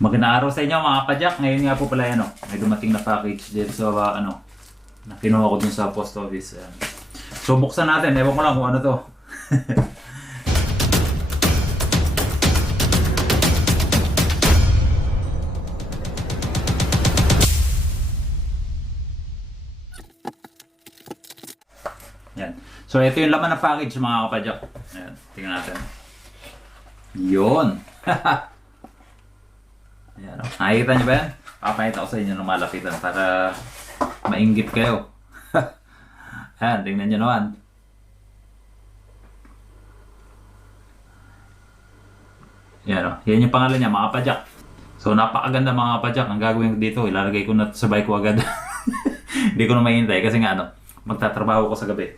Magandang araw sa inyo mga kapadyak. Ngayon nga po pala may dumating na package dito sa na kinuha ko dun sa post office. Ayan. So buksan natin, ewan ko lang kung ano to. Ayan. So ito yung laman ng package mga kapadyak. Ayan, tingnan natin. Yun. Ayan, nakikita nyo ba yan? Papakita ko sa inyo ng malapitan para mainggit kayo. Ayan, tingnan nyo naman. Ayan, yan yung pangalan niya, mga kapadyak. So napakaganda mga kapadyak. Ang gagawin ko dito, ilalagay ko na sa bike ko agad. Hindi ko na mahintay kasi nga magtatrabaho ko sa gabi.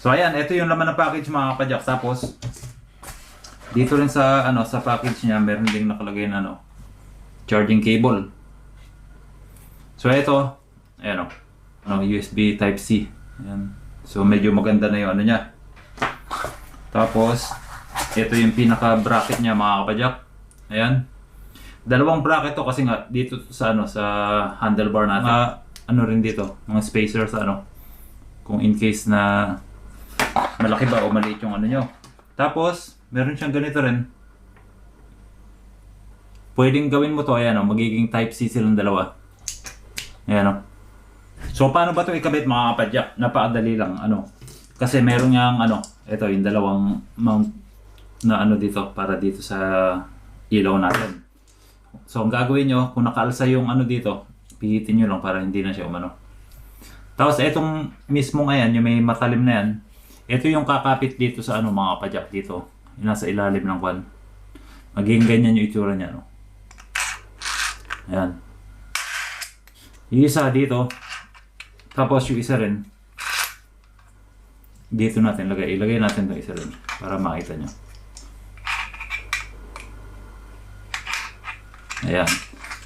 So ayan, ito yung laman ng package mga kapadyak. Tapos dito rin sa sa package niya, meron ding nakalagay na charging cable. So ito, ayan USB Type-C. Ayan. So medyo maganda na yung niya. Tapos ito yung pinaka bracket niya mga kapadyak. Ayan. Dalawang bracket to kasi nga dito sa sa handlebar natin. Rin dito, mga spacer sa kung in case na malaki ba o maliit yung nyo. Tapos meron siyang ganito rin. Pwedeng gawin mo to, ayan magiging Type-C silang dalawa. Ayan So paano ba to ikabit mga kapadyak? Napakadali lang kasi meron yang ito yung dalawang mount na dito para dito sa ilaw natin. So ang gagawin nyo, kung nakaalsa yung dito, pihitin nyo lang para hindi na siya umano. Tapos itong mismo ngayon, yung may matalim na yan, ito yung kakapit dito sa mga kapadyak dito. Yung nasa ilalim ng kwan. Magiging ganyan yung itsura niya Ayan. Yung isa dito. Tapos yung isa rin. Dito natin lagay. Ilagay natin itong isa rin. Para makita nyo. Ayan.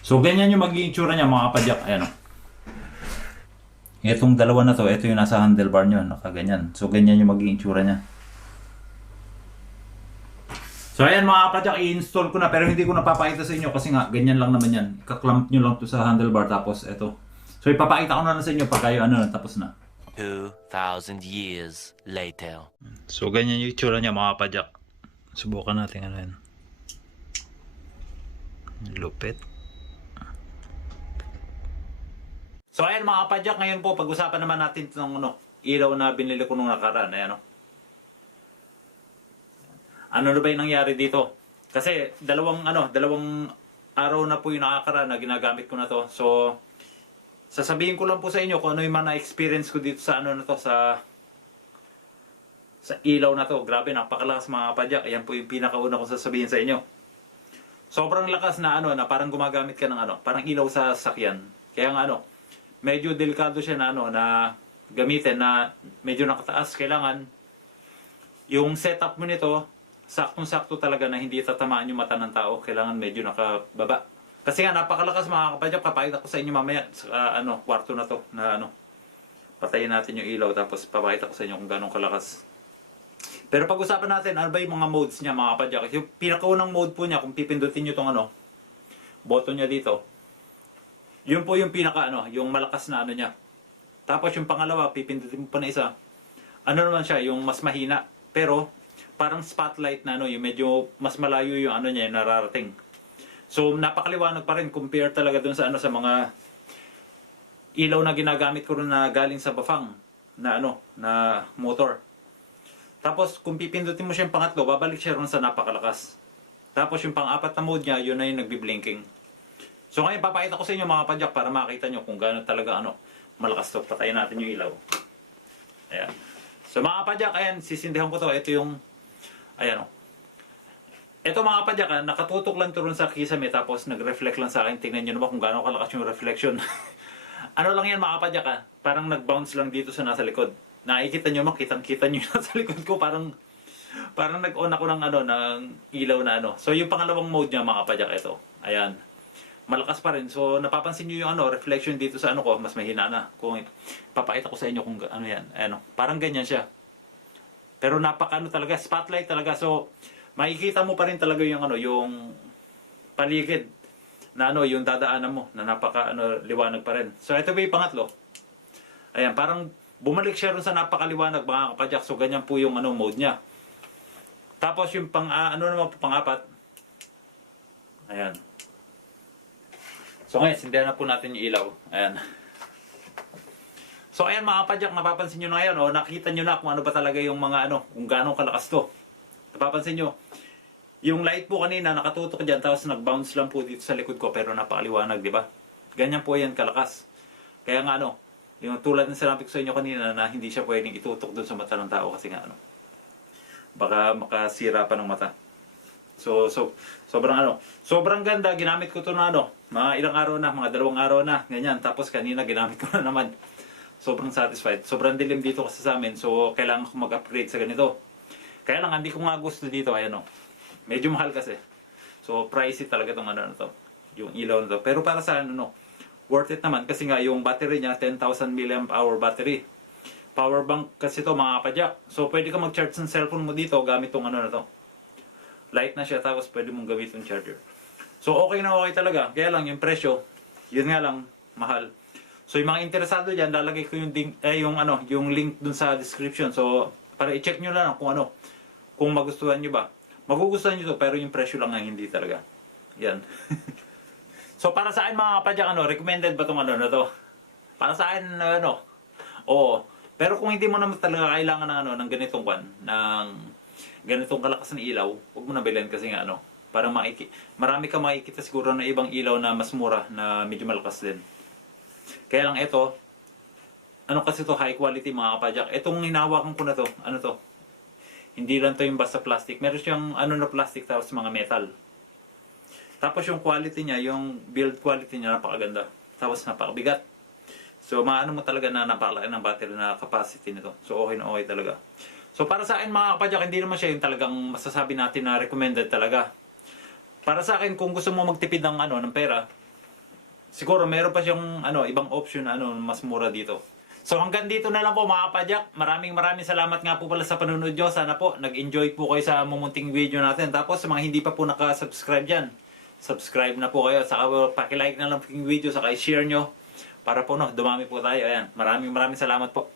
So ganyan yung magiging itsura niya mga kapadyak. Ayan Itong dalawa na to. Ito yung nasa handlebar nyo. Nakaganyan. So ganyan yung magiging itsura niya. So ayan mga kapadyak, i-install ko na pero hindi ko napapakita sa inyo kasi nga ganyan lang naman yan. Kaklamp nyo lang to sa handlebar tapos ito. So ipapakita ko na lang sa inyo pag kayo tapos na. 2,000 years later. So ganyan yung itsura niya mga kapadyak. Subukan natin yan. Lupit. So ayan mga kapadyak, ngayon po pag-usapan naman natin itong ilaw na binili ko nung nakaraan. Ayan Ano na ba yung nangyari dito? Kasi dalawang araw na po yung nakakaraan na ginagamit ko na to. So sasabihin ko lang po sa inyo kung ano yung mga na-experience ko dito sa sa ilaw na to. Grabe, napakalakas mga kapadyak. Ayan po yung pinakauna kong sasabihin sa inyo. Sobrang lakas na na parang gumagamit ka ng parang ilaw sa sasakyan. Kaya nga medyo delikado siya na na gamitin na medyo nakataas. Kailangan yung setup mo nito saktong-sakto talaga na hindi tatamaan yung mata ng tao. Kailangan medyo nakababa. Kasi nga napakalakas mga kapadyak. Papakita ko sa inyo mamaya sa kwarto na to na patayin natin yung ilaw tapos papakita ko sa inyo kung gano'ng kalakas. Pero pag-usapan natin ano ba yung mga modes niya mga kapadyak. Yung pinakaunang mode po niya kung pipindutin niyo tong button niya dito. Yun po yung pinaka yung malakas na niya. Tapos yung pangalawa pipindutin mo pa na isa. Naman siya yung mas mahina pero parang spotlight na yung medyo mas malayo yung niya yung nararating. So napakaliwanag pa rin compare talaga dun sa sa mga ilaw na ginagamit ko rin na galing sa Bafang na na motor. Tapos kung pipindutin mo siya yung pangatlo, babalik siya rin sa napakalakas. Tapos yung pang-apat na mode niya, yun na yung nagbi-blinking. So ngayon papakita ko sa inyo mga kapadyak para makita nyo kung gaano talaga malakas to. Patayin natin yung ilaw. Ayan. So mga kapadyak, ayan, sisindihan ko to. Ito yung ayan Ito mga kapadyak, nakatutok lang to rin sa kisame tapos nag-reflect lang sa akin. Tingnan nyo naman kung gaano kalakas yung reflection. Lang yan mga kapadyak parang nag-bounce lang dito sa nasa likod. Nakikita nyo naman, kitang-kita nyo nasa likod ko. Parang nag-on ako ng ng ilaw na So yung pangalawang mode niya mga kapadyak, ito. Ayan. Malakas pa rin. So napapansin nyo yung reflection dito sa ko, mas mahina na. Kung papakita ko sa inyo kung yan. Parang ganyan siya. Pero talaga, spotlight talaga. So makikita mo pa rin talaga yung yung paligid na ano, yung dadaanan mo, na napaka ano, liwanag pa rin. So ito pa yung pangatlo. Ayan, parang bumalik siya rin sa napakaliwanag mga kapadyak. So ganyan po yung ano, mode niya. Tapos yung ano naman po, pang-apat. Ayan. So ngayon, sindihan na po natin yung ilaw. Ayan. So ayan mga kapadyak, napapansin nyo na ngayon, oh, nakita nyo na kung ano ba talaga yung mga ano, kung gaano kalakas to. Napapansin nyo, yung light po kanina nakatutok dyan, tapos nag-bounce lang po dito sa likod ko, pero napakaliwanag, di ba? Ganyan po yan kalakas. Kaya nga ano, yung tulad ng sinabi ko sa inyo kanina na hindi siya pwedeng itutok doon sa mata ng tao kasi nga ano, baka makasira pa ng mata. So sobrang ganda, ginamit ko to na ano, mga ilang araw na, mga 2 araw na, ganyan. Tapos kanina ginamit ko na naman. Sobrang satisfied. Sobrang dilim dito kasi sa amin, so kailangan ko mag-upgrade sa ganito. Kaya lang, hindi ko nga gusto dito, ayan o. Medyo mahal kasi. So pricey talaga tong ano na to, yung ilaw na to. Pero para sa ano, worth it naman kasi nga yung battery niya 10,000 mAh battery. Power bank kasi to mga kapadyak. So pwede ka mag-charge ng cellphone mo dito gamit tong ano na to. Light na siya tapos pwede mong gamitin yung charger. So okay na okay talaga. Kaya lang yung presyo, yun nga lang mahal. So yung mga interesado diyan, lalagay ko yung yung link dun sa description. So para i-check nyo lang kung ano, kung magustuhan nyo ba. Magugustuhan nyo to pero yung presyo lang ang hindi talaga. Yan. So para sa akin mga kapadyak, recommended ba tong ano na to? Para sa akin, oo. Pero kung hindi mo naman talaga kailangan ng ng ganitong ng ganitong kalakas na ilaw, huwag mo na bilhin kasi nga parang marami ka makikita siguro na ibang ilaw na mas mura na medyo malakas din. Kaya lang ito, kasi to high quality mga kapadyak. Itong hinahawakan ko na to, hindi lang to yung basta plastic. Meron siyang na plastic tapos mga metal. Tapos yung quality niya, yung build quality niya, napakaganda. Tapos napakabigat. So maano mo talaga na napakalaki ng battery na capacity nito. So okay na okay talaga. So para sa akin mga kapadyak, hindi naman siya yung talagang masasabi natin na recommended talaga. Para sa akin, kung gusto mo magtipid ng ng pera, siguro meron pa siyang ibang option na mas mura dito. So hanggang dito na lang po mga kapadyak. Maraming salamat nga po pala sa panunod nyo. Sana po nag-enjoy po kayo sa mumunting video natin. Tapos sa mga hindi pa po naka-subscribe dyan, subscribe na po kayo. Saka paki-like na lang po yung video, saka i-share nyo para po dumami po tayo. Ayan. Maraming salamat po.